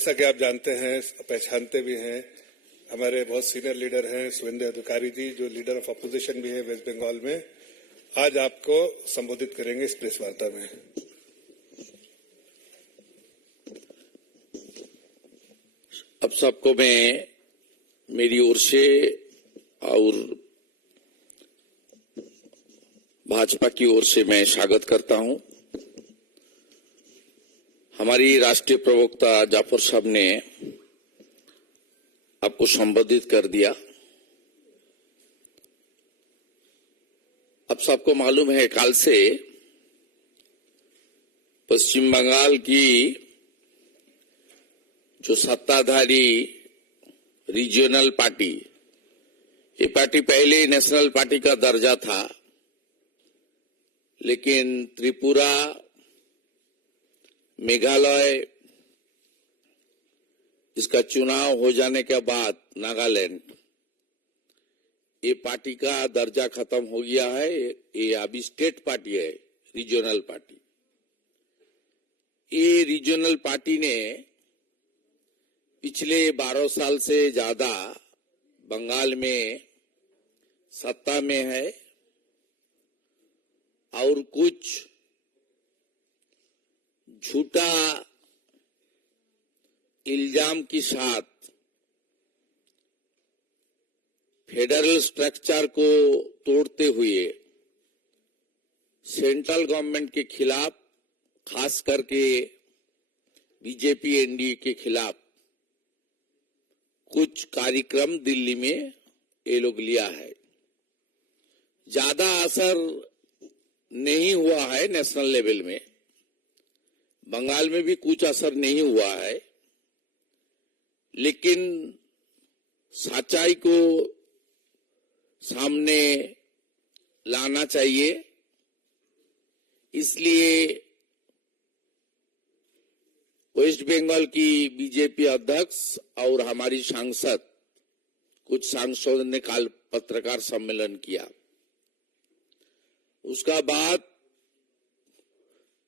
जैसा कि आप जानते हैं, पहचानते भी हैं, हमारे बहुत सीनियर लीडर हैं शुभेंदु अधिकारी जी, जो लीडर ऑफ अपोजिशन भी है वेस्ट बंगाल में, आज आपको संबोधित करेंगे इस प्रेस वार्ता में। अब सबको मैं मेरी ओर से और भाजपा की ओर से मैं स्वागत करता हूं। हमारी राष्ट्रीय प्रवक्ता जाफर साहब ने आपको संबोधित कर दिया। अब सबको मालूम है, कल से पश्चिम बंगाल की जो सत्ताधारी रीजनल पार्टी, ये पार्टी पहले नेशनल पार्टी का दर्जा था, लेकिन त्रिपुरा, मेघालय, इसका चुनाव हो जाने के बाद नागालैंड, ये पार्टी का दर्जा खत्म हो गया है। ये अभी स्टेट पार्टी है, रीजनल पार्टी। ये रीजनल पार्टी ने पिछले 12 साल से ज्यादा बंगाल में सत्ता में है और कुछ झूठा इल्जाम के साथ फेडरल स्ट्रक्चर को तोड़ते हुए सेंट्रल गवर्नमेंट के खिलाफ, खास करके बीजेपी एनडीए के खिलाफ कुछ कार्यक्रम दिल्ली में ये लोग लिया है। ज्यादा असर नहीं हुआ है नेशनल लेवल में, बंगाल में भी कुछ असर नहीं हुआ है, लेकिन सच्चाई को सामने लाना चाहिए। इसलिए वेस्ट बंगाल की बीजेपी अध्यक्ष और हमारी सांसद, कुछ सांसदों ने कल पत्रकार सम्मेलन किया। उसका बाद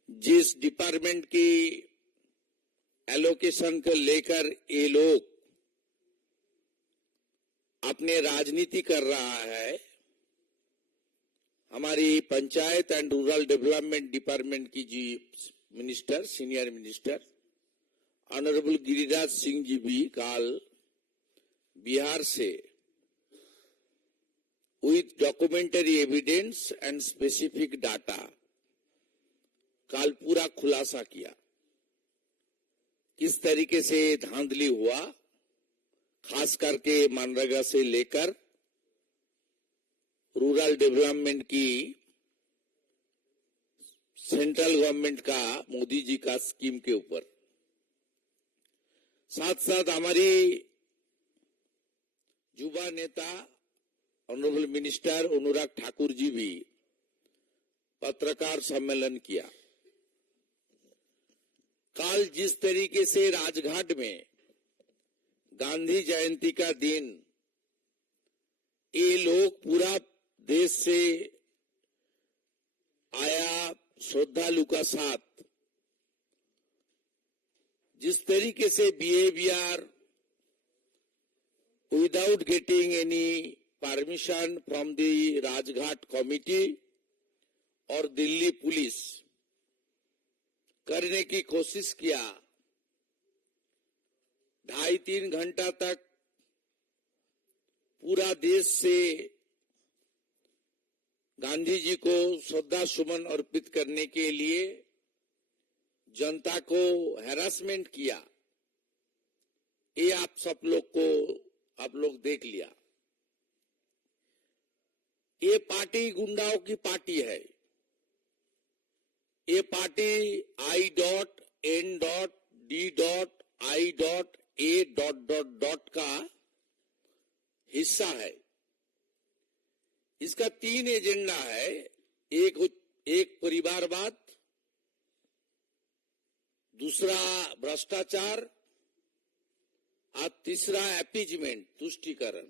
जिस डिपार्टमेंट की एलोकेशन को लेकर ये लोग अपने राजनीति कर रहा है, हमारी panchayat and rural development department की जी minister, senior minister honourable Giriraj Singh ji भी कल बिहार से with documentary evidence and specific data कल पूरा खुलासा किया, किस तरीके से धांधली हुआ, खास करके मनरेगा से लेकर रूरल डेवलपमेंट की सेंट्रल गवर्नमेंट का, मोदी जी का स्कीम के ऊपर। साथ साथ हमारी युवा नेता ऑनरेबल मिनिस्टर अनुराग ठाकुर जी भी पत्रकार सम्मेलन किया। कल जिस तरीके से राजघाट में गांधी जयंती का दिन ये लोग पूरा देश से आया श्रद्धालु का साथ जिस तरीके से behaviour without getting any permission from the Rajghat committee और दिल्ली पुलिस करने की कोशिश किया, 2.5-3 घंटा तक पूरा देश से गांधी जी को श्रद्धा सुमन अर्पित करने के लिए जनता को हैरासमेंट किया। ये आप लोग देख लिया। ये पार्टी गुंडाओं की पार्टी है। ये पार्टी I.N.D.I.A. का हिस्सा है। इसका 3 एजेंडा है। एक परिवारवाद, दूसरा भ्रष्टाचार और तीसरा अपीजमेंट, तुष्टीकरण।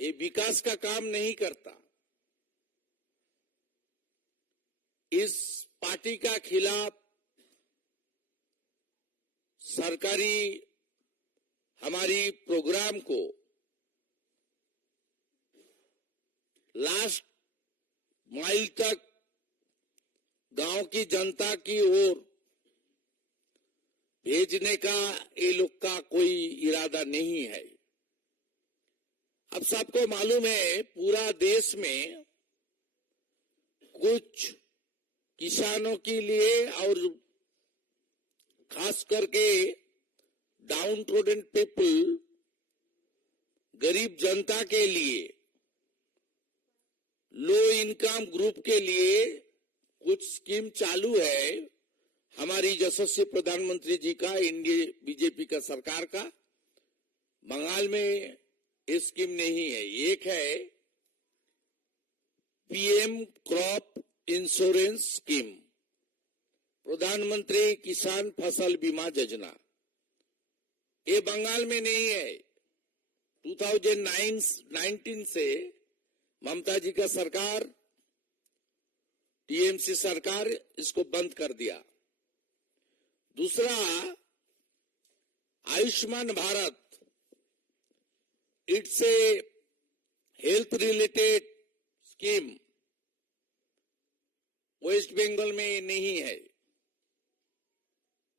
ये विकास का काम नहीं करता। इस पार्टी का खिलाफ सरकारी हमारी प्रोग्राम को लास्ट माइल तक गांव की जनता की ओर भेजने का ये लोग का कोई इरादा नहीं है। अब सबको मालूम है पूरा देश में कुछ किसानों के लिए और खास करके डाउन ट्रोडन पीपल, गरीब जनता के लिए, लो इनकम ग्रुप के लिए कुछ स्कीम चालू है हमारी यशस्वी प्रधानमंत्री जी का, इंडिया बीजेपी का सरकार का। बंगाल में ये स्कीम नहीं है। एक है पीएम क्रॉप इंश्योरेंस स्कीम, प्रधानमंत्री किसान फसल बीमा योजना। ये बंगाल में नहीं है। 2019 से ममता जी का सरकार, टीएमसी सरकार इसको बंद कर दिया। दूसरा Ayushman Bharat, it's a health related scheme, West Bengal में नहीं है।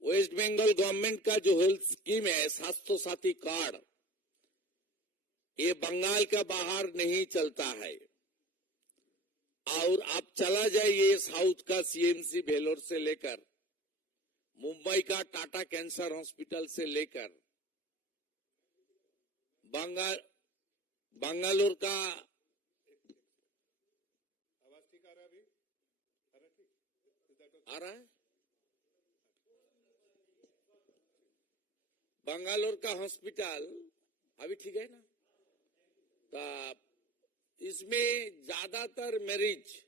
वेस्ट बंगाल गवर्नमेंट का जो हेल्थ स्कीम है, स्वास्थ्य साथी कार्ड, ये बंगाल का बाहर नहीं चलता है। और आप चला जाइए साउथ का सीएमसी भेलोर से लेकर, मुंबई का टाटा कैंसर हॉस्पिटल से लेकर, बंगालोर का आवाज ठीक आ रहा है? अभी आ रहा है। बंगालोर का हॉस्पिटल अभी ठीक है ना? तो इसमें ज्यादातर मैरिज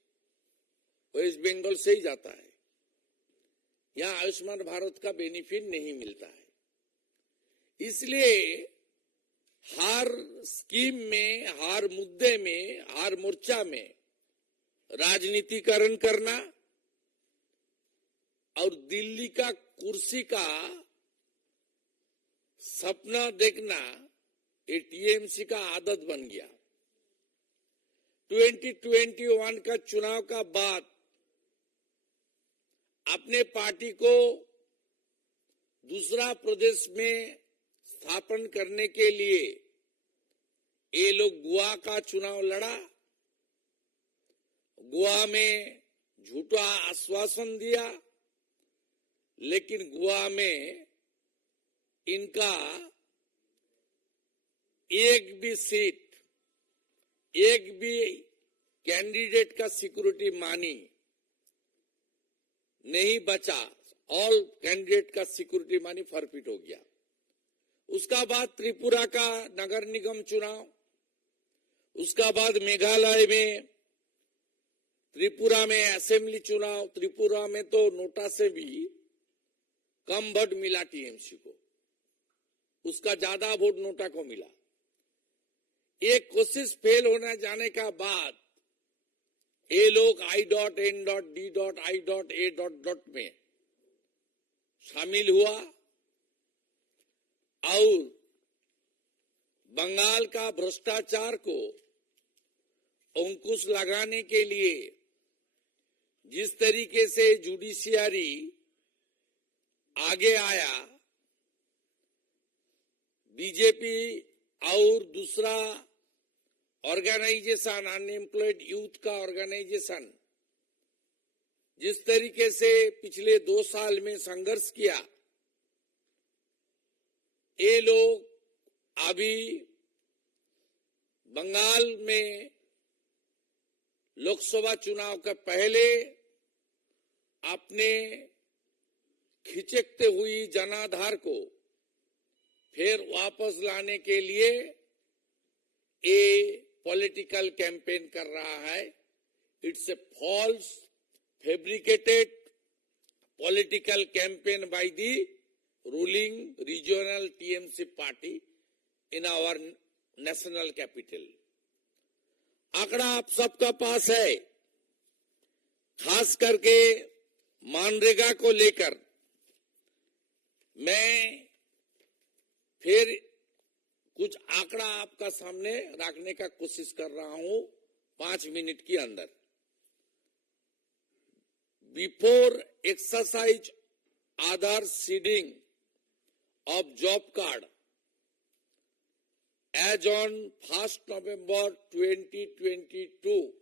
वेस्ट बंगाल से ही जाता है। यहाँ आयुष्मान भारत का बेनिफिट नहीं मिलता है। इसलिए हर स्कीम में, हर मुद्दे में, हर मोर्चा में राजनीतिकरण करना और दिल्ली का कुर्सी का सपना देखना, ये टीएमसी का आदत बन गया। 2021 का चुनाव का बाद अपने पार्टी को दूसरा प्रदेश में स्थापन करने के लिए ये लोग गोवा का चुनाव लड़ा। गोवा में झूठा आश्वासन दिया, लेकिन गोवा में इनका एक भी सीट, एक भी कैंडिडेट का सिक्योरिटी मनी नहीं बचा। ऑल कैंडिडेट का सिक्योरिटी मनी फॉरफिट हो गया। उसका बाद त्रिपुरा का नगर निगम चुनाव, उसका बाद मेघालय में, त्रिपुरा में असेंबली चुनाव। त्रिपुरा में तो नोटा से भी कम वोट मिला टीएमसी को, उसका ज्यादा वोट नोटा को मिला। एक कोशिश फेल होने जाने का बाद ये लोग I.N.D.I.A. में शामिल हुआ और बंगाल का भ्रष्टाचार को अंकुश लगाने के लिए जिस तरीके से जुडिशियरी आगे आया, बीजेपी और दूसरा ऑर्गेनाइजेशन, अनएम्प्लॉयड यूथ का ऑर्गेनाइजेशन, जिस तरीके से पिछले 2 साल में संघर्ष किया, ये लोग अभी बंगाल में लोकसभा चुनाव के पहले अपने खिचकते हुई जनाधार को फिर वापस लाने के लिए ये पॉलिटिकल कैंपेन कर रहा है। It's a false fabricated political campaign by the ruling regional TMC party in our national capital. आंकड़ा आप सबका पास है। खास करके मनरेगा को लेकर मैं फिर कुछ आंकड़ा आपका सामने रखने का कोशिश कर रहा हूं 5 मिनट के अंदर। Before exercise Aadhaar seeding of job card as on 1st November 2022,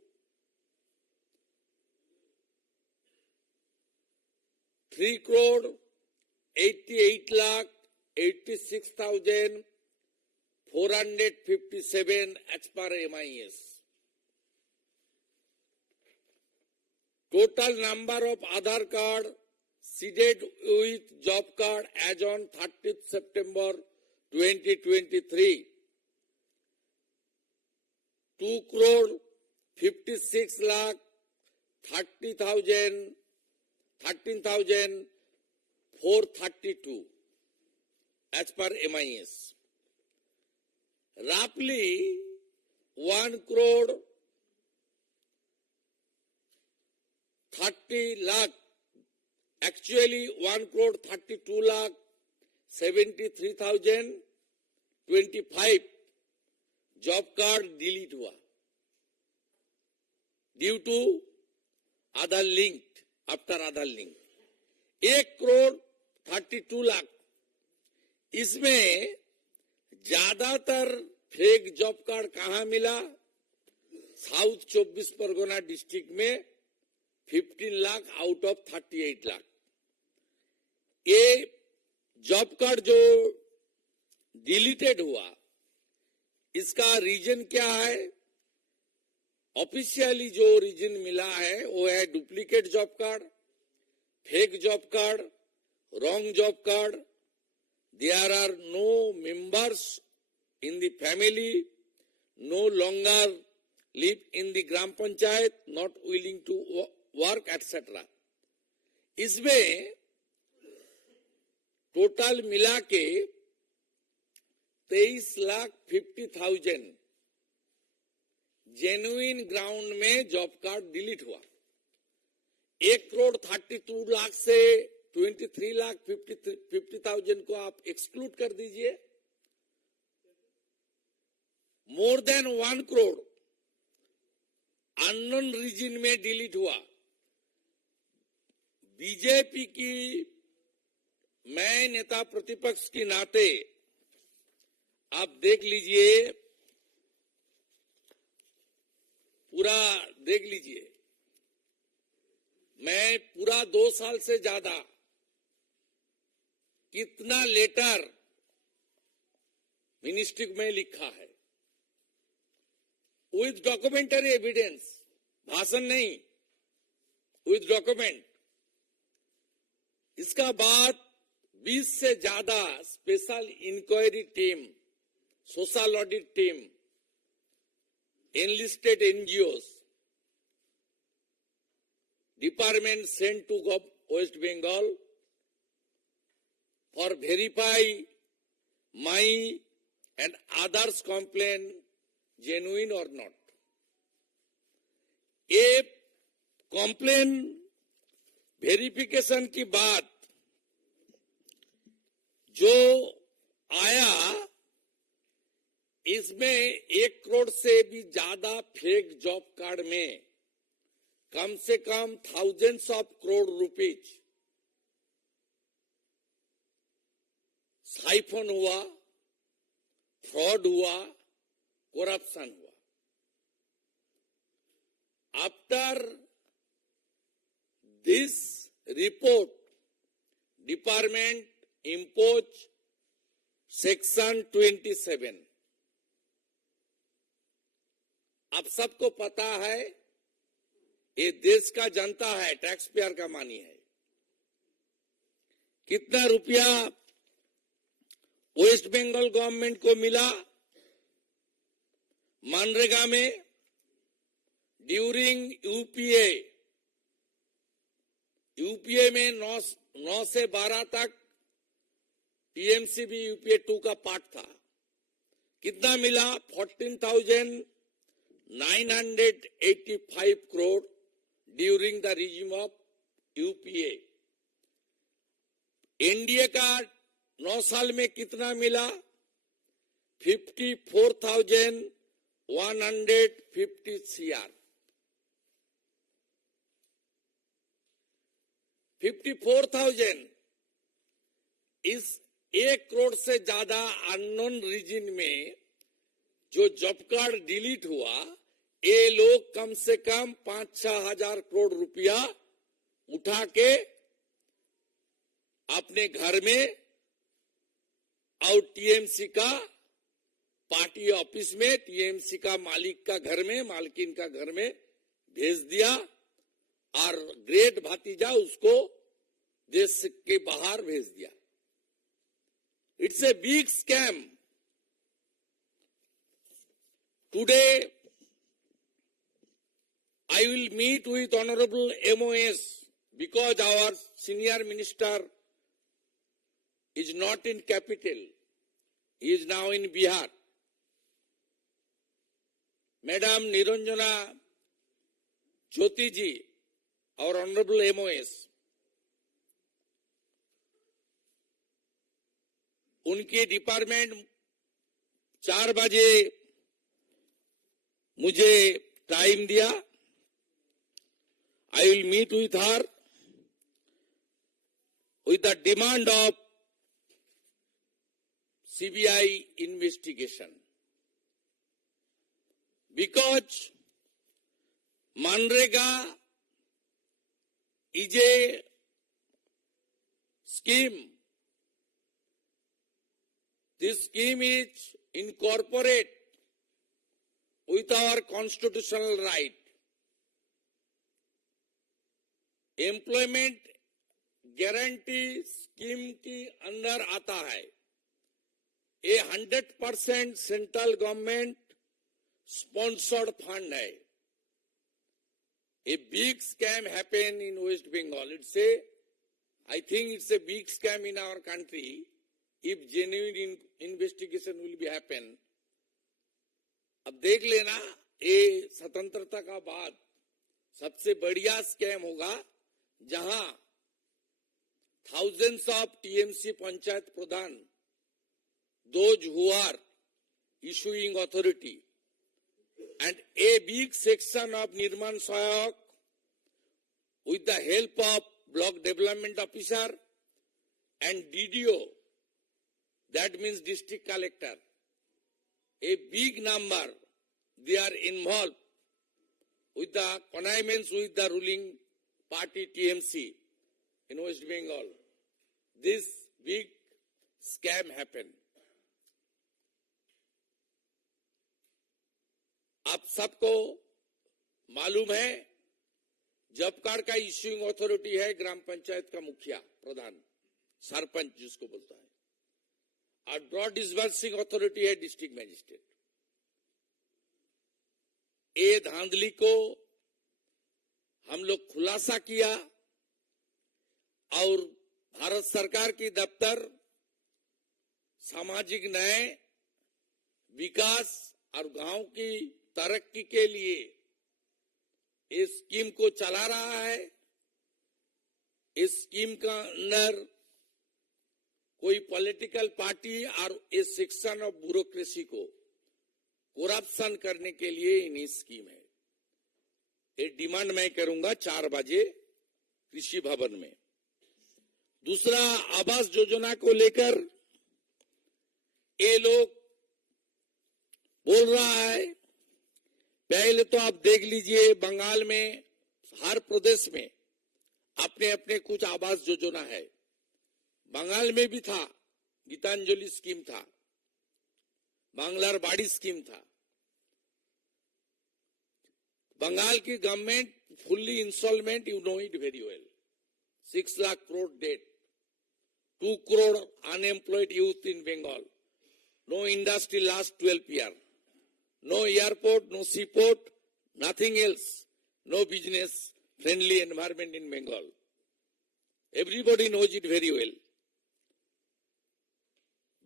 3,88,86,457 as per MIS. Total number of Aadhaar card seeded with job card as on 30th September 2023, 2,56,13,432 as per MIS. Roughly 1,30,00,000, actually 1,32,73,025 job card delete हुआ due to Aadhaar linked, after Aadhaar link 1,32,00,000। इसमें ज्यादातर fake job card कहां मिला? South 24 Pargana district में 15 lakh out of 38 lakh. ये job card जो deleted हुआ, इसका रीजन क्या है? ऑफिशियली जो रीजन मिला है वो है duplicate job card, fake job card, wrong job card, there are no members in the family, no longer live in the gram panchayat, not willing to work etcetera. इसमें टोटल मिला के 23,50,000 जेन्युइन ग्राउंड में job card delete हुआ। 1,32,00,000 से 23,50,000 को आप exclude कर दीजिए। More than 1 crore unknown reason में डिलीट हुआ। बीजेपी की मैं नेता प्रतिपक्ष के नाते आप देख लीजिए, पूरा देख लीजिए। मैं पूरा 2 साल से ज्यादा कितना लेटर मिनिस्ट्री में लिखा है विथ डॉक्यूमेंटरी एविडेंस, भाषण नहीं, विथ डॉक्यूमेंट। इसका बाद 20 से ज्यादा special inquiry team, social audit team, enlisted NGOs, department sent to West Bengal for verify my and others complaint genuine or not. ये complaint verification की बात जो आया, इसमें 1 करोड़ से भी ज्यादा फेक जॉब कार्ड में कम से कम thousands of crore rupees siphon हुआ, फ्रॉड हुआ, करप्शन हुआ। After this report, department impose section 27। आप सबको पता है ये देश का जनता है, टैक्स पेयर का मानी है। कितना रुपया वेस्ट बंगाल गवर्नमेंट को मिला मनरेगा में ड्यूरिंग यूपीए में 9 से 12 तक टीएमसी भी यूपीए 2 का पार्ट था। कितना मिला? 14,985 crore during the regime of UPA. NDA का 9 साल में कितना मिला? 54,150 CR। 54,000 इस 1 करोड़ से ज्यादा अननोन रीजन में जो जॉब कार्ड डिलीट हुआ, ये लोग कम से कम 5-6 हजार करोड़ रुपया उठा के अपने घर में और टीएमसी का पार्टी ऑफिस में, टीएमसी का मालिक का घर में, मालकिन का घर में भेज दिया और ग्रेट भतीजा उसको देश के बाहर भेज दिया। It's a big scam. Today I will meet with Honorable MOS because our senior minister is not in capital. He is now in Bihar. Madam Niranjana Jyoti ji, our Honorable MOS, उनके department 4 बजे मुझे time दिया। I will meet with her with the demand of CBI investigation, because Manrega is a scheme. This scheme is incorporate with our constitutional right. Employment guarantee scheme के अंदर आता है। ये 100% central government sponsored fund है। A big scam happen in West Bengal. I think it's a big scam in our country if genuine investigation will be happen. अब देख लेना, ये स्वतंत्रता का बाद सबसे बढ़िया स्कैम होगा जहां thousands of TMC panchayat Pradhan, those who are issuing authority, and a big section of Nirman Sahayak with the help of block development officer and DDO, that means district collector, a big number, they are involved with the connivance with the ruling party TMC in West Bengal. This big scam happened. आप सबको मालूम है, job card का issuing authority है ग्राम पंचायत का मुखिया, प्रधान, सरपंच जिसको बोलता है, और ड्रॉ डिसबर्सिंग अथॉरिटी है डिस्ट्रिक्ट मजिस्ट्रेट। ये धांधली को हम लोग खुलासा किया और भारत सरकार की दफ्तर सामाजिक न्याय, विकास और गांव की तरक्की के लिए इस स्कीम को चला रहा है। इस स्कीम का अंदर कोई पॉलिटिकल पार्टी और इस सेक्शन ऑफ ब्यूरोक्रेसी को करप्शन करने के लिए इन स्कीम है। ये डिमांड मैं करूंगा 4 बजे कृषि भवन में। दूसरा, आवास योजना को लेकर ये लोग बोल रहा है, पहले तो आप देख लीजिए बंगाल में हर प्रदेश में अपने अपने कुछ आवास योजना है। बंगाल में भी था, गीतांजलि स्कीम था, बांग्लार बाड़ी स्कीम था। बंगाल की government fully instalment, you know it very well, 6 lakh crore debt, 2 crore unemployed youth in Bengal, no industry last 12 years, no airport, no seaport, nothing else, no business friendly environment in Bengal. Everybody knows it very well.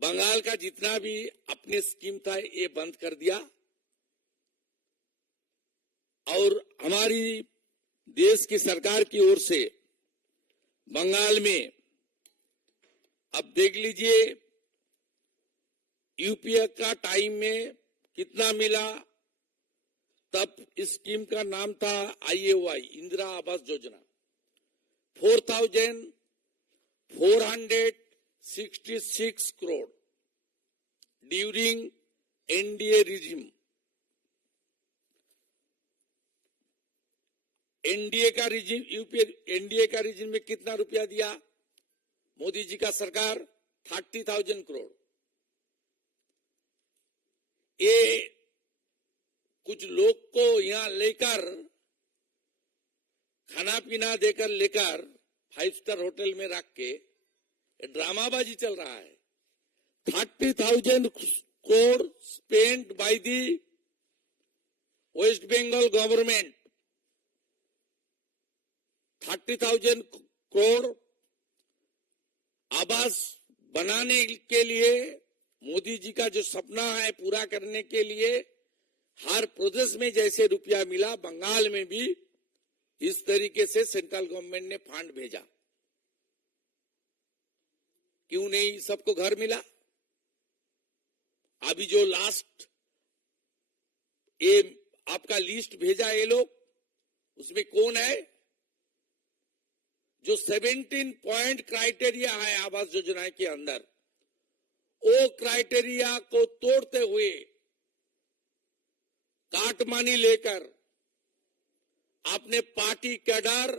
Bengal का जितना भी अपने scheme था ये बंद कर दिया और हमारी देश की सरकार की ओर से बंगाल में अब देख लीजिए यूपीए का टाइम में कितना मिला। तब इस स्कीम का नाम था IAY, Indira Awas Yojana. 4,466 crore during NDA regime. NDA का रिजिम, यूपीए एनडीए का रिजिम में कितना रुपया दिया मोदी जी का सरकार? 30,000 करोड़। ये कुछ लोग को यहां लेकर खाना पीना देकर लेकर 5 स्टार होटल में रख के ड्रामाबाजी चल रहा है। 30,000 crore spent by the West Bengal government। 30,000 crore आवास बनाने के लिए, मोदी जी का जो सपना है पूरा करने के लिए हर प्रदेश में जैसे रुपया मिला, बंगाल में भी इस तरीके से सेंट्रल गवर्नमेंट ने फंड भेजा। क्यों नहीं सबको घर मिला? अभी जो लास्ट ये आपका लिस्ट भेजा ये लोग, उसमें कौन है? जो 17 पॉइंट क्राइटेरिया है आवास योजना के अंदर, वो क्राइटेरिया को तोड़ते हुए काटमानी लेकर अपने पार्टी कैडर,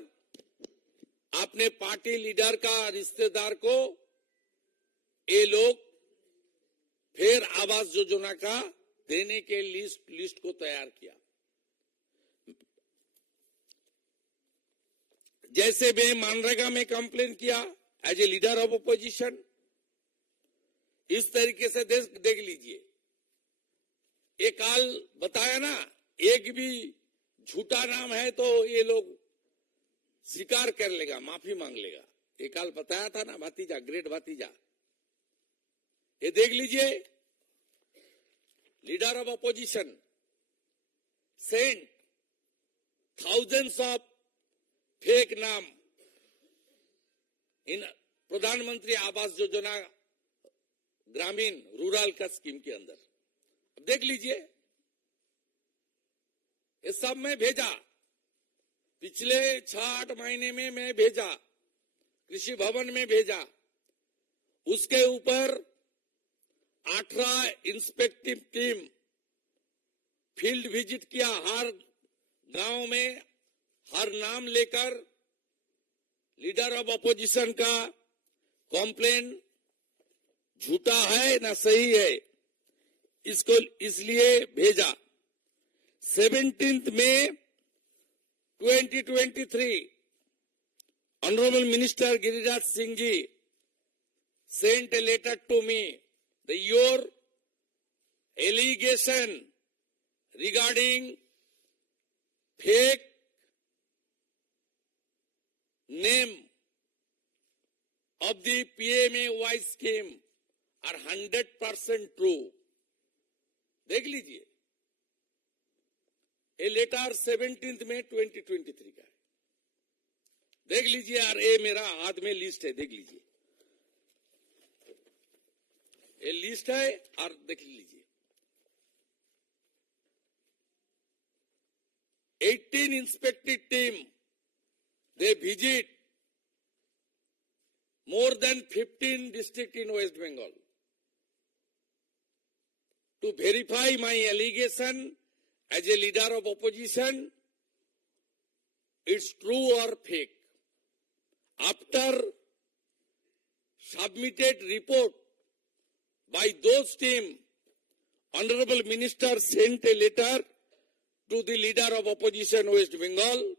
अपने पार्टी लीडर का रिश्तेदार को ये लोग फिर आवास योजना का देने के लिस्ट को तैयार किया। जैसे मैं मनरेगा में कंप्लेन किया as a leader of opposition, इस तरीके से देख लीजिए। एक काल बताया ना, एक भी झूठा नाम है तो ये लोग स्वीकार कर लेगा, माफी मांग लेगा। एक काल बताया था ना, भतीजा, ग्रेट भतीजा। ये देख लीजिए, leader of opposition sent thousands of fake नाम इन प्रधानमंत्री आवास योजना ग्रामीण रूरल का स्कीम के अंदर। अब देख लीजिए, ये सब मैं भेजा, पिछले 6-8 महीने में मैं भेजा, कृषि भवन में भेजा। उसके ऊपर 18 इंस्पेक्टिव टीम फील्ड विजिट किया, हर गांव में हर नाम लेकर लीडर ऑफ अपोजिशन का कॉम्प्लेन झूठा है ना सही है, इसको इसलिए भेजा। 17 मई 2023 honourable minister Giriraj Singh ji sent a letter to me that your allegation regarding fake name of the PMAY scheme are 100% true। देख लीजिए, ये लेटर 17 मई 2023 का है। देख लीजिए यार, ये मेरा हाथ में लिस्ट है, देख लीजिए, ये लिस्ट है और देख लीजिए। 18 इंस्पेक्टिव team, they visit more than 15 districts in West Bengal to verify my allegation as a leader of opposition, it's true or fake. After submitted report by those team, Honorable Minister sent a letter to the leader of opposition West Bengal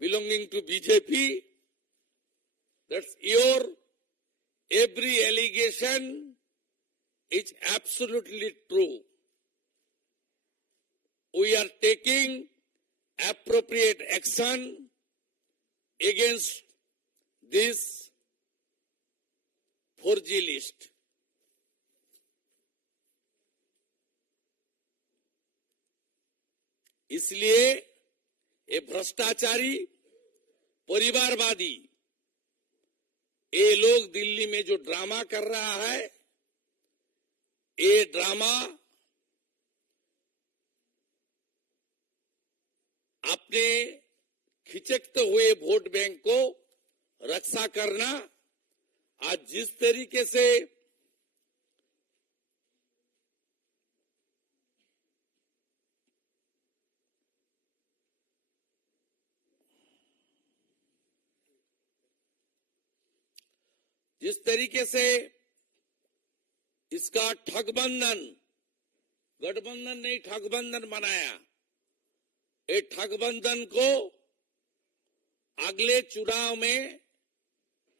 belonging to BJP, that's your every allegation is absolutely true. We are taking appropriate action against this forgery list। इसलिए ये भ्रष्टाचारी, परिवारवादी, ये लोग दिल्ली में जो drama कर रहा है, ये ड्रामा अपने खिचकते हुए वोट बैंक को रक्षा करना, आज जिस तरीके से इसका गठबंधन नहीं ठगबंधन बनाया, ये ठगबंधन को अगले चुनाव में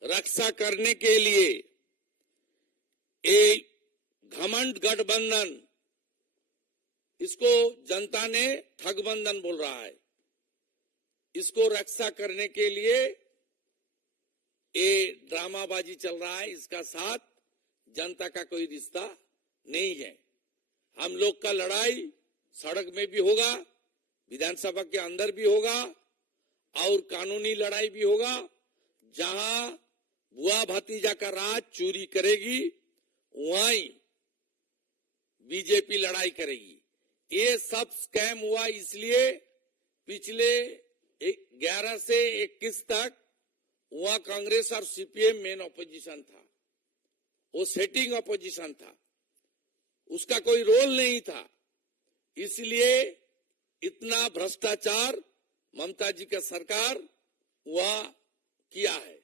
रक्षा करने के लिए एक घमंड गठबंधन, इसको जनता ने ठगबंधन बोल रहा है, इसको रक्षा करने के लिए ये ड्रामाबाजी चल रहा है। इसका साथ जनता का कोई रिश्ता नहीं है। हम लोग का लड़ाई सड़क में भी होगा, विधानसभा के अंदर भी होगा और कानूनी लड़ाई भी होगा। जहां बुआ भतीजा का राज चोरी करेगी, वहीं बीजेपी लड़ाई करेगी। ये सब स्कैम हुआ इसलिए पिछले 11 से 21 तक वहां कांग्रेस और सीपीएम मेन ऑपोजिशन था, वो सेटिंग ऑपोजिशन था, उसका कोई रोल नहीं था। इसलिए इतना भ्रष्टाचार ममता जी का सरकार वहां किया है।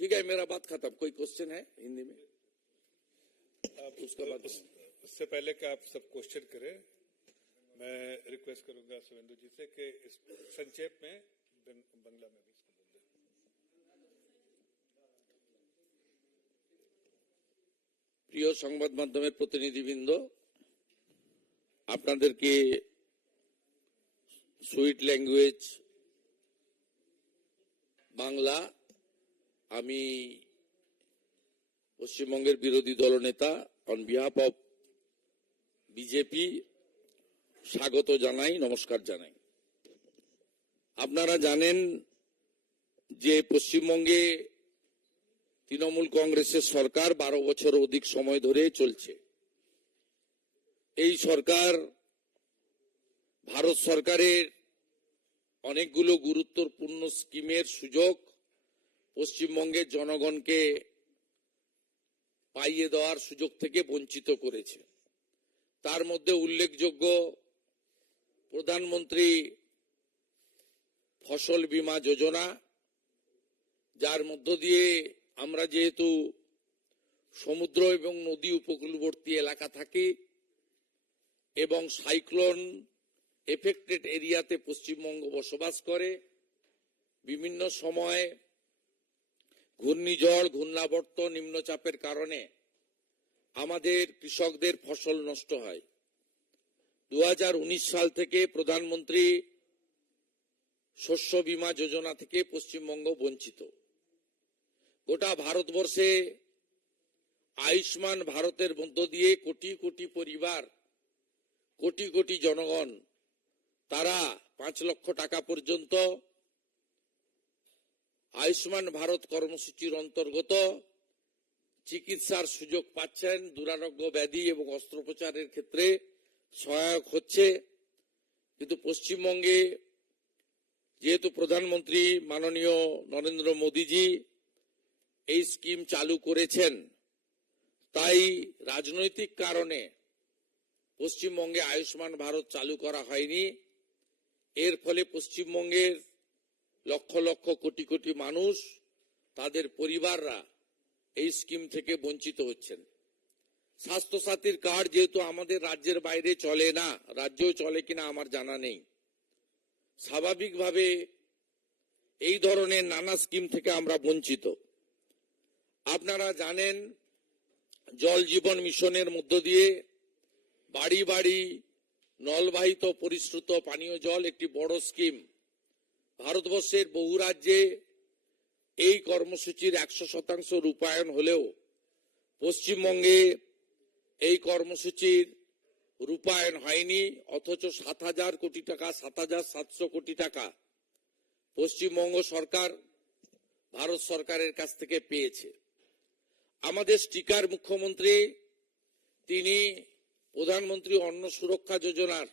ठीक है, मेरा बात खत्म। कोई क्वेश्चन है हिंदी में? आप उसका बाद उससे पहले कि आप सब क्वेश्चन करें, मैं रिक्वेस्ट करूंगा सुवेंदु जी से कि इस संक्षेप में बांग्ला में भी इसको बोल दें। প্রিয় সংবাদ মাধ্যমের প্রতিনিধিবৃন্দ, আপনাদেরকে সুইট ল্যাঙ্গুয়েজ বাংলা আমি পশ্চিমবঙ্গের বিরোধী দলনেতা অন বিহাফ অফ বিজেপি স্বাগত জানাই, নমস্কার জানাই। আপনারা জানেন যে পশ্চিমবঙ্গে তৃণমূল কংগ্রেসের সরকার 12 বছর অধিক সময় ধরে চলছে। এই সরকার ভারত সরকারের অনেকগুলো গুরুত্বপূর্ণ স্কিমের সুযোগ পশ্চিমবঙ্গের জনগণকে পাইয়ে দেওয়ার সুযোগ থেকে বঞ্চিত করেছে। তার মধ্যে উল্লেখযোগ্য প্রধানমন্ত্রী ফসল বীমা যোজনা, যার মধ্য দিয়ে আমরা যেহেতু সমুদ্র এবং নদী উপকূলবর্তী এলাকা থাকি এবং সাইক্লোন এফেক্টেড এরিয়াতে পশ্চিমবঙ্গ বসবাস করে, বিভিন্ন সময় ঘূর্ণিঝড়, ঘূর্ণাবর্ত, নিম্নচাপের কারণে আমাদের কৃষকদের ফসল নষ্ট হয়। 2019 সাল থেকে প্রধানমন্ত্রী শস্য বীমা যোজনা থেকে পশ্চিমবঙ্গ বঞ্চিত। গোটা ভারতবর্ষে আয়ুষ্মান ভারতের মধ্য দিয়ে কোটি কোটি পরিবার, কোটি কোটি জনগণ, তারা 5 লক্ষ টাকা পর্যন্ত আয়ুষ্মান ভারত কর্মসূচির অন্তর্গত চিকিৎসার সুযোগ পাচ্ছেন। দুরারোগ্য ব্যাধি এবং অস্ত্রোপচারের ক্ষেত্রে সহায়ক হচ্ছে। কিন্তু পশ্চিমবঙ্গে যেহেতু প্রধানমন্ত্রী মাননীয় নরেন্দ্র মোদীজি এই স্কিম চালু করেছেন, তাই রাজনৈতিক কারণে পশ্চিমবঙ্গে আয়ুষ্মান ভারত চালু করা হয়নি। এর ফলে পশ্চিমবঙ্গের লক্ষ লক্ষ কোটি কোটি মানুষ, তাদের পরিবাররা এই স্কিম থেকে বঞ্চিত হচ্ছেন। স্বাস্থ্যসাথীর কার্ড যেহেতু আমাদের রাজ্যের বাইরে চলে না, রাজ্যেও চলে কিনা আমার জানা নেই, স্বাভাবিকভাবে এই ধরনের নানা স্কিম থেকে আমরা বঞ্চিত। আপনারা জানেন জল জীবন মিশনের মধ্য দিয়ে বাড়ি বাড়ি নলবাহিত পরিশ্রুত পানীয় জল একটি বড় স্কিম। ভারতবর্ষের বহু রাজ্যে এই কর্মসূচির 100% রূপায়ণ হলেও পশ্চিমবঙ্গে এই কর্মসূচির রূপায়ণ হয়নি। অথচ 7,000 কোটি টাকা, 7,700 কোটি টাকা পশ্চিমবঙ্গ সরকার ভারত সরকারের কাছ থেকে পেয়েছে। আমাদের স্টিকার মুখ্যমন্ত্রী তিনি প্রধানমন্ত্রী অন্ন সুরক্ষা যোজনার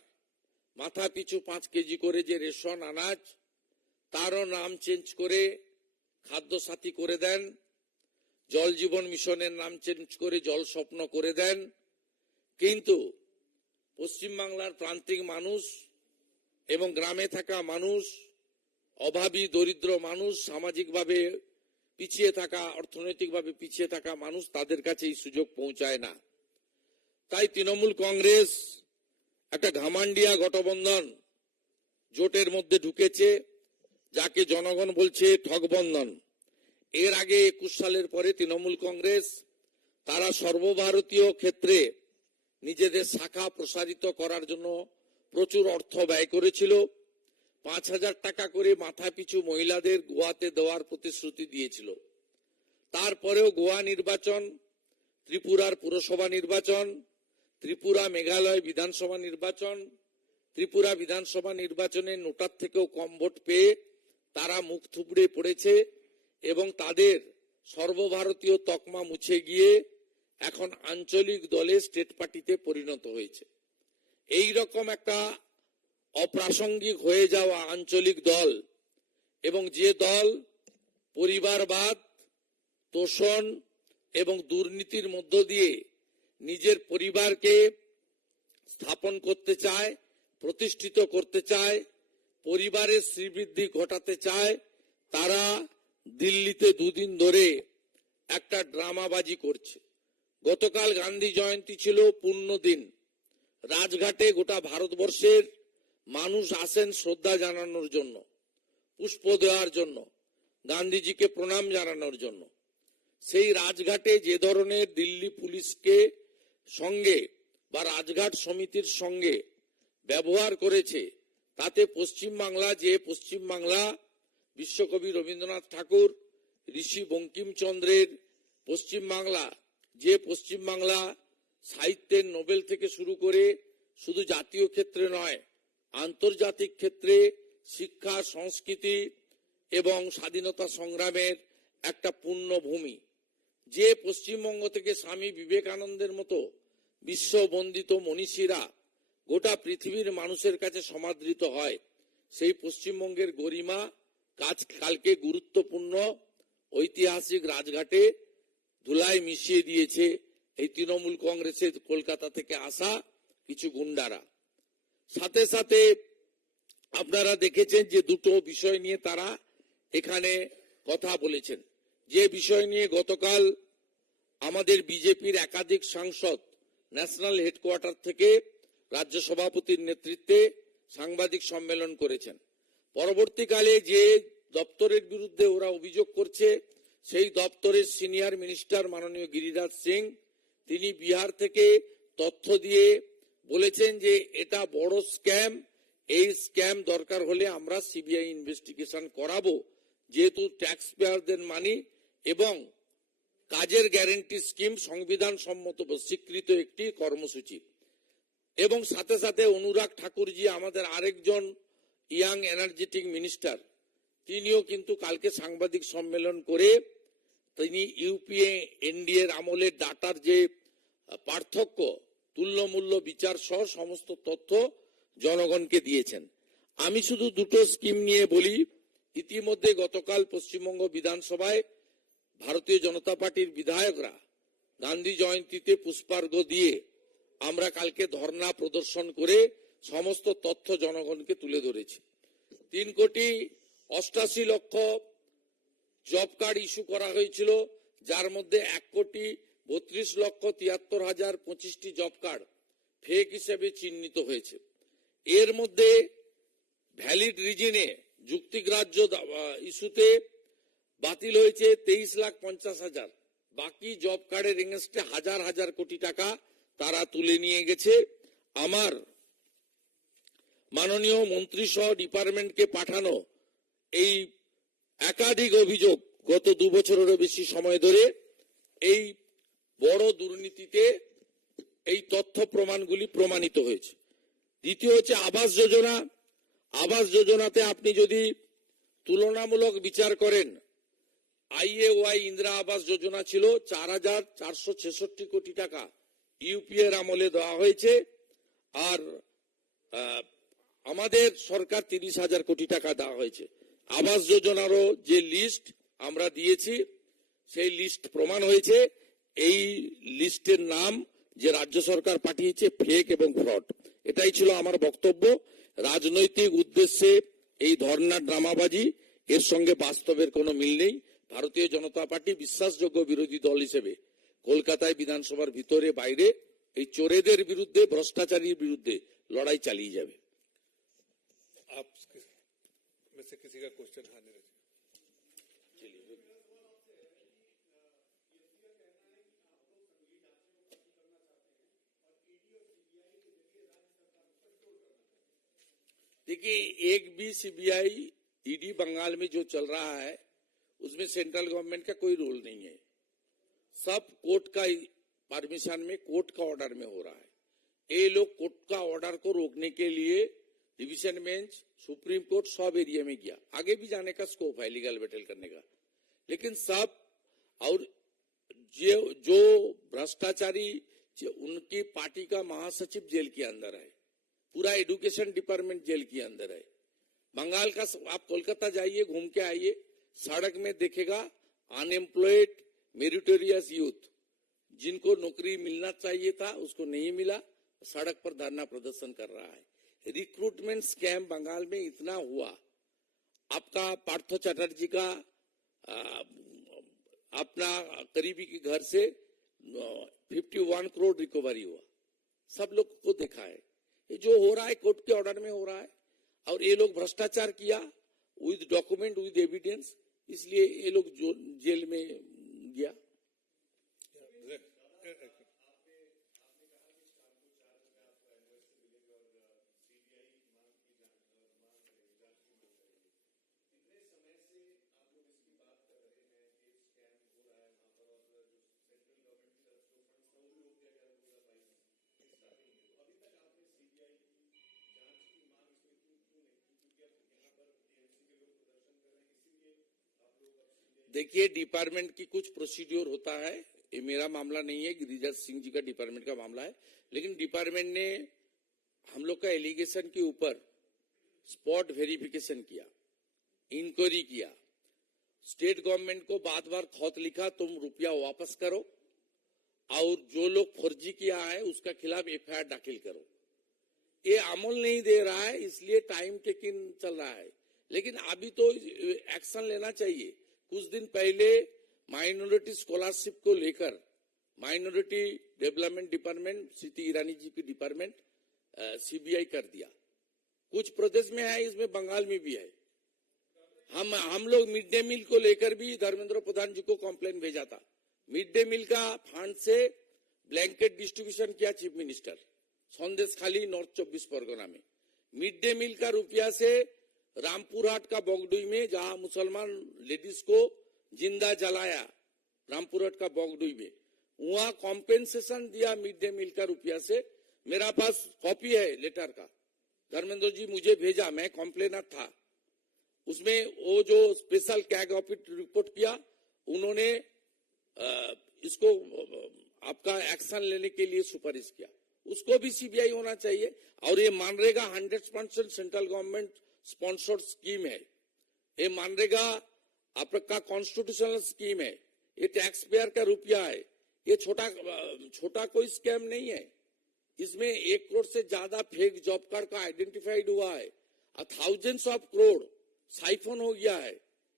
মাথা পিছু 5 কেজি করে যে রেশন আনাজ তারও নাম চেঞ্জ করে খাদ্য সাথী করে দেন, জল জীবন মিশনের নাম চেঞ্জ করে জল স্বপ্ন করে দেন। কিন্তু পশ্চিমবাংলার প্রান্তিক মানুষ এবং গ্রামে থাকা মানুষ, অভাবী দরিদ্র মানুষ, সামাজিকভাবে পিছিয়ে থাকা, অর্থনৈতিকভাবে পিছিয়ে থাকা মানুষ, তাদের কাছে এই সুযোগ পৌঁছায় না। তাই তৃণমূল কংগ্রেস একটা ঘামান্ডিয়া গঠবন্ধন জোটের মধ্যে ঢুকেছে, যাকে জনগণ বলছে ঠগবন্ধন। এর আগে 21 সালের পরে তৃণমূল কংগ্রেস তারা সর্বভারতীয় ক্ষেত্রে নিজেদের শাখা প্রসারিত করার জন্য প্রচুর অর্থ ব্যয় করেছিল। 5,000 টাকা করে মাথা পিছু মহিলাদের গোয়াতে দেওয়ার প্রতিশ্রুতি দিয়েছিল। তারপরেও গোয়া নির্বাচন, ত্রিপুরার পুরসভা নির্বাচন, ত্রিপুরা মেঘালয় বিধানসভা নির্বাচন, ত্রিপুরা বিধানসভা নির্বাচনে নোটার থেকেও কম ভোট পেয়ে তারা মুখ থুবড়ে পড়েছে এবং তাদের সর্বভারতীয় তকমা মুছে গিয়ে এখন আঞ্চলিক দলে স্টেট পার্টিতে পরিণত হয়েছে। এই রকম একটা অপ্রাসঙ্গিক হয়ে যাওয়া আঞ্চলিক দল এবং যে দল পরিবারবাদ, তোষণ এবং দুর্নীতির মধ্য দিয়ে নিজের পরিবারকে স্থাপন করতে চায়, প্রতিষ্ঠিত করতে চায়, পরিবারের শ্রীবৃদ্ধি ঘটাতে চায়, তারা দিল্লিতে 2 দিন ধরে একটা ড্রামাবাজি করছে। গতকাল গান্ধী জয়ন্তী ছিল, পূর্ণ দিন। রাজঘাটে গোটা ভারতবর্ষের মানুষ আসেন শ্রদ্ধা জানানোর জন্য, পুষ্প দেওয়ার জন্য, গান্ধীজিকে প্রণাম জানানোর জন্য। সেই রাজঘাটে যে ধরনের দিল্লি পুলিশকে সঙ্গে বা রাজঘাট সমিতির সঙ্গে ব্যবহার করেছে, তাতে পশ্চিমবাংলা বিশ্বকবি রবীন্দ্রনাথ ঠাকুর, ঋষি বঙ্কিমচন্দ্রের পশ্চিমবাংলা সাহিত্যের নোবেল থেকে শুরু করে শুধু জাতীয় ক্ষেত্রে নয়, আন্তর্জাতিক ক্ষেত্রে শিক্ষা, সংস্কৃতি এবং স্বাধীনতা সংগ্রামের একটা পূর্ণভূমি, যে পশ্চিমবঙ্গ থেকে স্বামী বিবেকানন্দের মতো বিশ্ববন্দিত মনীষীরা গোটা পৃথিবীর মানুষের কাছে সমাদৃত হয়, সেই পশ্চিমবঙ্গের গরিমা কালকে গুরুত্বপূর্ণ ঐতিহাসিক রাজঘাটে ধুলায় মিশিয়ে দিয়েছে এই তৃণমূল কংগ্রেসের কলকাতা থেকে আসা কিছু গুন্ডারা। সাথে সাথে আপনারা দেখেছেন যে 2টো বিষয় নিয়ে তারা এখানে কথা বলেছেন। যে বিষয় নিয়ে গতকাল আমাদের বিজেপির একাধিক সাংসদ ন্যাশনাল হেডকোয়ার্টার থেকে রাজ্য সভাপতির নেতৃত্বে সাংবাদিক সম্মেলন করেছেন। পরবর্তীকালে যে দপ্তরের বিরুদ্ধে ওরা অভিযোগ করছে, সেই দপ্তরের সিনিয়র মিনিস্টার মাননীয় গিরিরাজ সিং, তিনি বিহার থেকে তথ্য দিয়ে বলেছেন যে এটা বড় স্ক্যাম, এই স্ক্যাম দরকার হলে আমরা সিবিআই ইনভেস্টিগেশন করাবো, যেহেতু ট্যাক্স পেয়ারদের মানি এবং কাজের গ্যারান্টি স্কিম সংবিধান সম্মত স্বীকৃত একটি কর্মসূচি। এবং সাথে সাথে অনুরাগ ঠাকুরজি, আমাদের আরেকজন ইয়াং এনার্জেটিক মিনিস্টার, তিনিও কিন্তু কালকে সাংবাদিক সম্মেলন করে তিনি ইউপিএ এনডিএর আমলের ডাটার যে পার্থক্য, তুল্যমূল্য বিচার সহ সমস্ত তথ্য জনগণকে দিয়েছেন। আমি শুধু 2টো স্কিম নিয়ে বলি। ইতিমধ্যে গতকাল পশ্চিমবঙ্গ বিধানসভায় ভারতীয় জনতা পার্টির বিধায়করা গান্ধী জয়ন্তীতে পুষ্পার্ঘ্য দিয়ে আমরা কালকে ধর্ণা প্রদর্শন করে সমস্ত তথ্য জনগণকে তুলে ধরেছি। 3,88,00,000 জব কার্ড ইস্যু করা হয়েছিল, যার মধ্যে 1,32,73,025টি জব কার্ড ফেক হিসেবে চিহ্নিত হয়েছে। এর মধ্যে ভ্যালিড রিজনে যুক্তিগ্রাহ্য ইস্যুতে বাতিল হয়েছে 23,50,000। বাকি জব কার্ডের এগেইনস্টে হাজার হাজার কোটি টাকা তারা তুলে নিয়ে গেছে। আমার মাননীয় মন্ত্রী সহ ডিপার্টমেন্টকে পাঠানো এই একাধিক অভিযোগ গত 2 বছরেরও বেশি সময় ধরে এই বড় দুর্নীতিতে এই তথ্য প্রমাণগুলি প্রমাণিত হয়েছে। দ্বিতীয় হচ্ছে আবাস যোজনা। আবাস যোজনাতে আপনি যদি তুলনামূলক বিচার করেন, আইএওয়াই ইন্দিরা আবাস যোজনা ছিল 4,466 কোটি টাকা ইউপিএর আমলে দেওয়া হয়েছে, আর আমাদের সরকার 30,000 কোটি টাকা দেওয়া হয়েছে। আবাস যোজনারও যে লিস্ট আমরা দিয়েছি সেই লিস্ট প্রমাণ হয়েছে, এই লিস্টের নাম যে রাজ্য সরকার পাঠিয়েছে ফেক এবং ফ্রড। এটাই ছিল আমার বক্তব্য। রাজনৈতিক উদ্দেশ্যে এই ধর্ণা ড্রামাবাজি, এর সঙ্গে বাস্তবের কোনো মিল নেই। ভারতীয় জনতা পার্টি বিশ্বাসযোগ্য বিরোধী দল হিসেবে কলকাতায় বিধানসভার ভিতরে বাইরে এই চোরেদের বিরুদ্ধে, ভ্রষ্টাচারীর বিরুদ্ধে লড়াই চালিয়ে যাবে। आप में से किसी का क्वेश्चन आने लगे? देखिए, एक भी सीबीआई ईडी बंगाल में जो चल रहा है उसमें सेंट्रल गवर्नमेंट का कोई रोल नहीं है। सब कोर्ट का परमिशन में, कोर्ट का ऑर्डर में हो रहा है। ये लोग कोर्ट का ऑर्डर को रोकने के लिए डिवीजन बेंच, सुप्रीम कोर्ट सब एरिया में गया। आगे भी जाने का स्कोप है लीगल बैटल करने का, लेकिन सब और जो भ्रष्टाचारी, उनकी पार्टी का महासचिव जेल के अंदर है, पूरा एजुकेशन डिपार्टमेंट जेल के अंदर है। बंगाल का आप कोलकाता जाइए, घूम के आइए, सड़क में देखेगा अनएम्प्लॉयड मेरिटोरियस यूथ, जिनको नौकरी मिलना चाहिए था उसको नहीं मिला, सड़क पर धरना प्रदर्शन कर रहा है। रिक्रूटमेंट स्कैम बंगाल में इतना हुआ। आपका पार्थो चैटर्जी का अपना करीबी के घर से 51 करोड़ रिकवरी हुआ, सब लोग को देखा है। ये जो हो रहा है कोर्ट के ऑर्डर में हो रहा है, और ये लोग भ्रष्टाचार किया विद डॉक्यूमेंट, विद एविडेंस, इसलिए ये लोग जो जेल में गया। देखिए, डिपार्टमेंट की कुछ प्रोसीड्योर होता है, ये मेरा मामला नहीं है, गिरिराज सिंह जी का डिपार्टमेंट का मामला है, लेकिन डिपार्टमेंट ने हम लोग का एलिगेशन के ऊपर स्पॉट वेरिफिकेशन किया, इंक्वायरी किया, स्टेट गवर्नमेंट को बार बार खत लिखा तुम रुपया वापस करो, और जो लोग फर्जी किया है उसका खिलाफ एफआईआर दाखिल करो। ये अमल नहीं दे रहा है, इसलिए टाइम टेकिंग चल रहा है, लेकिन अभी तो एक्शन लेना चाहिए। कुछ दिन पहले माइनॉरिटी स्कॉलरशिप को लेकर minority development department, Smriti Irani ji की डिपार्टमेंट सीबीआई कर दिया। कुछ प्रदेश में है, इसमें बंगाल में भी है। हम लोग मिड डे मील को लेकर भी धर्मेंद्र प्रधान जी को कंप्लेन भेजा था। मिड डे मील का फंड से ब्लैंकेट डिस्ट्रीब्यूशन किया चीफ मिनिस्टर संदेश खाली नॉर्थ 24 परगना में। मिड डे मील का रुपया से रामपुर हाट का बगडुई में, जहां मुसलमान लेडीज को जिंदा जलाया, रामपुर हाट का बगडुई में, वहां कॉम्पेंसेशन दिया मिड डे मील का रुपया से। मेरा पास कॉपी है लेटर का, धर्मेंद्र जी मुझे भेजा, मैं कंप्लेनर था। उसमें वो जो स्पेशल कैग ऑफिस रिपोर्ट किया, उन्होंने इसको आपका एक्शन लेने के लिए सुपारिश किया। उसको भी सीबीआई होना चाहिए। और ये MNREGA 100% central government sponsored scheme है। ये मनरेगा आपका कॉन्स्टिट्यूशनल स्कीम है, ये टैक्स पेयर का रुपया है, ये छोटा कोई स्कैम नहीं है। इसमें 1 करोड़ से ज्यादा फेक जॉब कार्ड का आइडेंटिफाइड हुआ है, थाउजेंड्स ऑफ करोड़ साइफन हो गया है।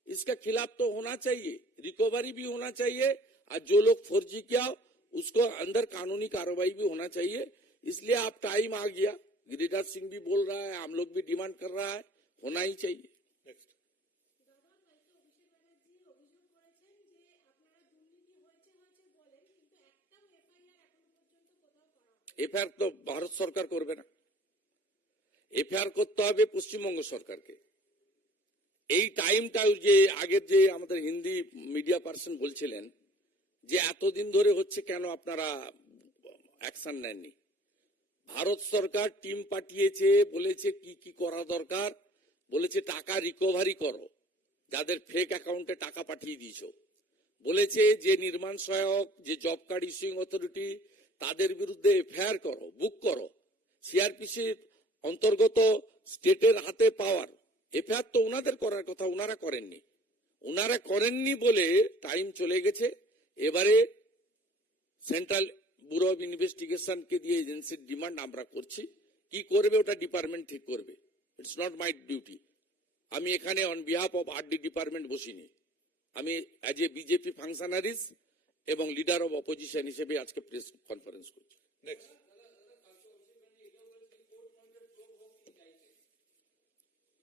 इसका खिलाफ तो होना चाहिए, रिकवरी भी होना चाहिए, और जो लोग फर्जी किया उसको अंदर कानूनी कार्रवाई भी होना चाहिए। इसलिए आप टाइम आ गया, गिरिराज सिंह भी बोल रहा है, हम लोग भी डिमांड कर रहा है, होना ही चाहिए। এফআইআর তো ভারত সরকার করবে না, এফআইআর করতে হবে পশ্চিমবঙ্গ সরকারকে। এই টাইমটা যে আগের যে আমাদের হিন্দি মিডিয়া পার্সন বলছিলেন যে এতদিন ধরে হচ্ছে, কেন আপনারা অ্যাকশন নেননি? ভারত সরকার টিম পাঠিয়েছে, বলেছে কি কি করা দরকার, বলেছে টাকা রিকভারি করো, যাদের ফেক অ্যাকাউন্টে টাকা পাঠিয়ে দিয়েছো, বলেছে যে নির্মাণ সহায়ক, যে জব কার্ড ইস্যুইং অথরিটি, তাদের বিরুদ্ধে এফআইআর করো, বুক করো। সিআরপিসির অন্তর্গত স্টেটের হাতে পাওয়ার, এফআইআর তো ওনাদের করার কথা, ওনারা করেননি। ওনারা করেননি বলে টাইম চলে গেছে। এবারে সেন্ট্রাল ব্যুরো অফ ইনভেস্টিগেশনকে দিয়ে এজেন্সির ডিমান্ড আমরা করছি। কি করবে ওটা ডিপার্টমেন্ট ঠিক করবে, ইটস নট মাই ডিউটি। আমি এখানে on behalf of RD department বসিনি, আমি অ্যাজ এ বিজেপি ফাংশনারিজ এবং লিডার অফ অপোজিশন হিসেবে আজকে প্রেস কনফারেন্স করছি। Next.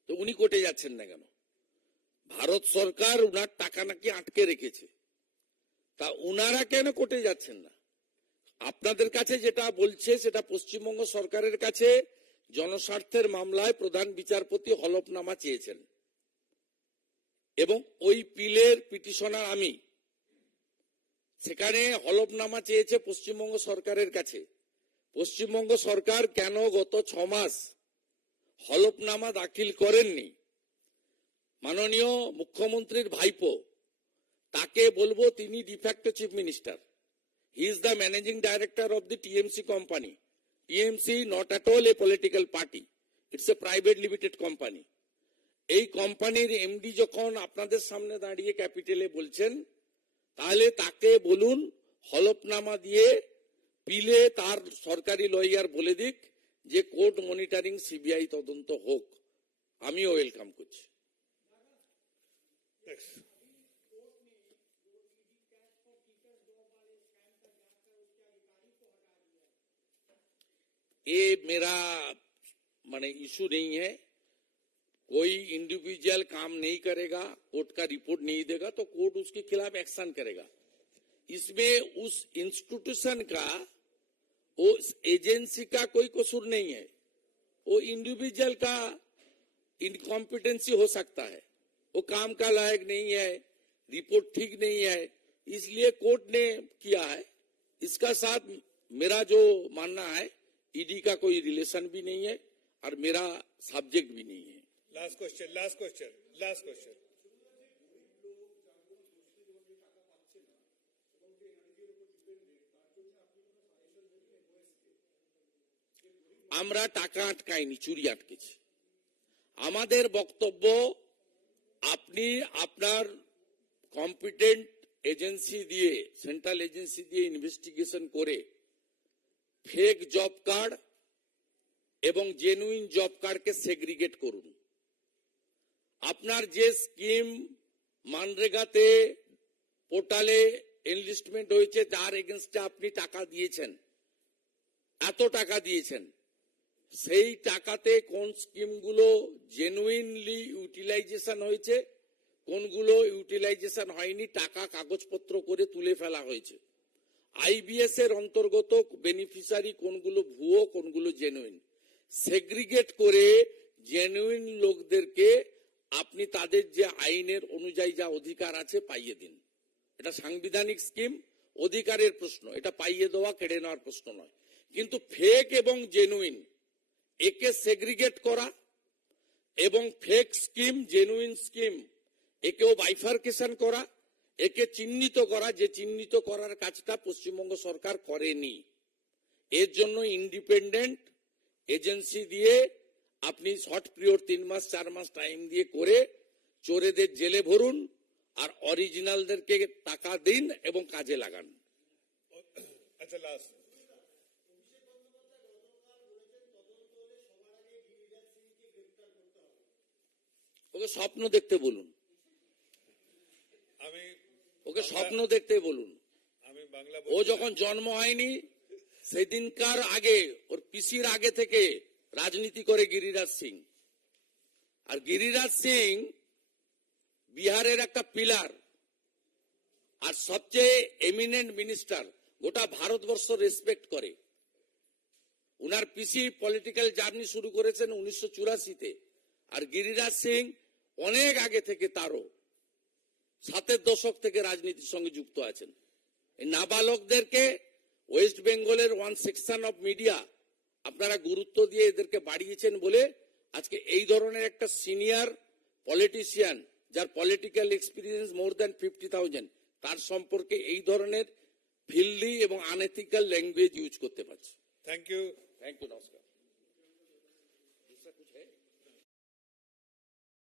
তো উনি কোর্টে যাচ্ছেন না কেন? ভারত সরকার উনার টাকা নাকি আটকে রেখেছে, তা উনারা কেন কোর্টে যাচ্ছেন না? আপনাদের কাছে যেটা বলছে সেটা পশ্চিমবঙ্গ সরকারের কাছে জনস্বার্থের মামলায় প্রধান বিচারপতি হলফনামা চেয়েছেন এবং ওই পিলের পিটিশনার আমি। সেখানে হলফনামা চেয়েছে পশ্চিমবঙ্গ সরকারের কাছে। পশ্চিমবঙ্গ সরকার কেন গত 6 মাস হলফনামা দাখিল করেননি? মাননীয় মুখ্যমন্ত্রীর ভাইপো, তাকে বলবো, তিনি de facto chief minister, he is the managing director of the TMC company. TMC not at all a political party, it's a private limited company. এই কোম্পানির এমডি যখন আপনাদের সামনে দাঁড়িয়ে ক্যাপিটালে বলছেন, তাহলে তাকে বলুন হলফনামা দিয়ে পিলে তার সরকারি লয়ার বলে দিক যে কোর্ট মনিটরিং সিবিআই তদন্ত হোক। আমিও ওয়েলকাম করছি। Next. ये मेरा माने इशू नहीं है। कोई इंडिविजुअल काम नहीं करेगा, कोर्ट का रिपोर्ट नहीं देगा तो कोर्ट उसके खिलाफ एक्शन करेगा। इसमें उस इंस्टीट्यूशन का, उस एजेंसी का कोई कसूर नहीं है। वो इंडिविजुअल का इनकॉम्पिटेंसी हो सकता है, वो काम का लायक नहीं है, रिपोर्ट ठीक नहीं है, इसलिए कोर्ट ने किया है। इसका साथ मेरा जो मानना है, ईडी का कोई रिलेशन भी नहीं है और मेरा सब्जेक्ट भी नहीं है। Last question, last question, last question. আমরা টাকা আটকাইনি, চুরি আটকেছি। আমাদের বক্তব্য, আপনি আপনার কম্পিটেন্ট এজেন্সি দিয়ে, সেন্ট্রাল এজেন্সি দিয়ে ইনভেস্টিগেশন করে ফেক জব কার্ড এবং জেনুইন জব কার্ডকে সেগ্রিগেট করুন। আপনার যে স্কিম মানরেগাতে পোর্টালে এনলিস্টমেন্ট হয়েছে, যার এগেনস্টে আপনি টাকা দিয়েছেন, এত টাকা দিয়েছেন, সেই টাকাতে কোন স্কিমগুলো জেনুইনলি ইউটিলাইজেশন হয়েছে, কোনগুলো ইউটিলাইজেশন হয়নি, টাকা কাগজপত্র করে তুলে ফেলা হয়েছে। আইবিএস এর অন্তর্গত বেনিফিশিয়ারি কোনগুলো ভুয়ো, কোনগুলো জেনুইন, সেগ্রিগেট করে জেনুইন লোকদেরকে আপনি তাদের যে আইনের অনুযায়ী যা অধিকার আছে পাইয়ে দিন। এটা সাংবিধানিক স্কিম, অধিকারের প্রশ্ন, এটা পাইয়ে দেওয়া, কেড়ে নেওয়ার প্রশ্ন নয়। কিন্তু ফেক এবং জেনুইন একে সেগ্রিগেট করা এবং ফেক স্কিম জেনুইন স্কিম একেও বাইফার্কেশন করা, একে চিহ্নিত করা, যে চিহ্নিত করার কাজটা পশ্চিমবঙ্গ সরকার করেনি। এর জন্য ইন্ডিপেন্ডেন্ট এজেন্সি দিয়ে আপনি শর্ট পিরিয়ড 3 মাস 4 মাস টাইম দিয়ে করে চোরেদের জেলে ভরুন আর অরিজিনালদেরকে টাকা দিন এবং কাজে লাগান। আচ্ছা, লাস্ট। ওকে স্বপ্ন দেখতে বলুন, আমি ওকে স্বপ্ন দেখতে বলুন। আমি বাংলা ও যখন জন্ম হয়নি সেদিনকার আগে, ওর পিসির আগে থেকে রাজনীতি করে গিরিরাজ সিং। আর গিরিরাজ সিং বিহারের একটা পিলার আর সবচেয়ে এমিনেন্ট মিনিস্টার, গোটা ভারতবর্ষ রেসপেক্ট করে। উনার পিসি পলিটিক্যাল জার্নি শুরু করেছেন 1984-তে, আর গিরিরাজ সিং অনেক আগে থেকে, তারও 7-এর দশক থেকে রাজনীতির সঙ্গে যুক্ত আছেন। এই নাবালকদেরকে ওয়েস্ট বেঙ্গলের ওয়ান সেকশন অফ মিডিয়া আপনারা গুরুত্ব দিয়ে এদেরকে বাড়িয়েছেন বলে আজকে এই ধরনের একটা সিনিয়র পলিটিশিয়ান যার পলিটিক্যাল এক্সপিরিয়েন্স মোর দ্যান 50,000 তার সম্পর্কে এই ধরনের ফিল্ডি এবং আনএথিক্যাল ল্যাঙ্গুয়েজ ইউজ করতে পারছে। Thank you. থ্যাংক ইউ, নমস্কার।